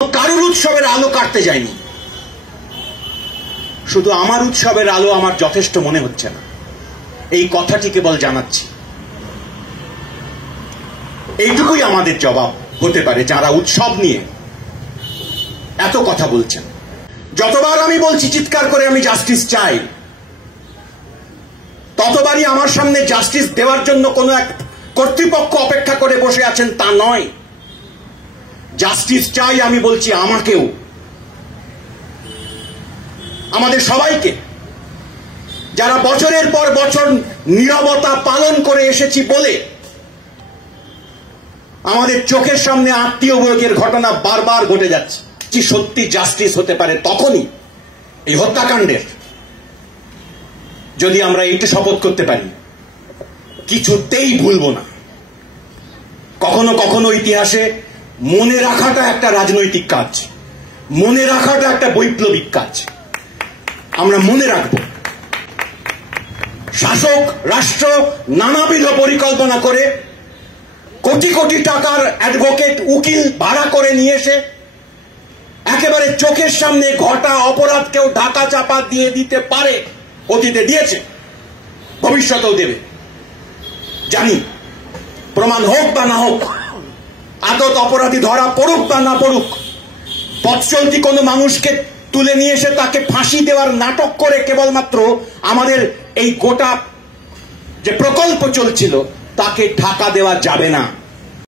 কারোর উৎসবের আলো কাটতে যায়নি, শুধু আমার উৎসবের আলো আমার যথেষ্ট মনে হচ্ছে না, এই কথাটি কেবল জানাচ্ছি। এইটুকুই আমাদের জবাব হতে পারে যারা উৎসব নিয়ে এত কথা বলছেন। যতবার আমি বলছি চিৎকার করে আমি জাস্টিস চাই, ততবারই আমার সামনে জাস্টিস দেওয়ার জন্য কোন এক কর্তৃপক্ষ অপেক্ষা করে বসে আছেন তা নয়। জাস্টিস চাই আমি বলছি আমাকেও, আমাদের সবাইকে, যারা বছরের পর বছর নীরবতা পালন করে এসেছি বলে আমাদের চোখের সামনে আত্মীয় বিয়োগের ঘটনা বারবার ঘটে যাচ্ছে। কি সত্যি জাস্টিস হতে পারে তখনই এই হত্যাকাণ্ডের, যদি আমরা এইটা শপথ করতে পারি কিছুতেই ভুলব না। কখনো কখনো ইতিহাসে মনে রাখাটা একটা রাজনৈতিক কাজ, মনে রাখাটা একটা বৈপ্লবিক কাজ। আমরা মনে রাখব শাসক রাষ্ট্র নানাবিধ পরিকল্পনা করে কোটি কোটি টাকার অ্যাডভোকেট উকিল ভাড়া করে নিয়ে এসে একেবারে চোখের সামনে ঘটা অপরাধকেও ঢাকা চাপা দিয়ে দিতে পারে, অতীতে দিয়েছে, ভবিষ্যতেও দেবে। জানি প্রমাণ হোক বা না হোক, আদত অপরাধী ধরা পড়ুক বা না পড়ুক, পথ চলতি কোনো মানুষকে তুলে নিয়ে এসে তাকে ফাঁসি দেওয়ার নাটক করে কেবলমাত্র আমাদের এই গোটা যে প্রকল্প চলছিল তাকে ঢাকা দেওয়া যাবে না।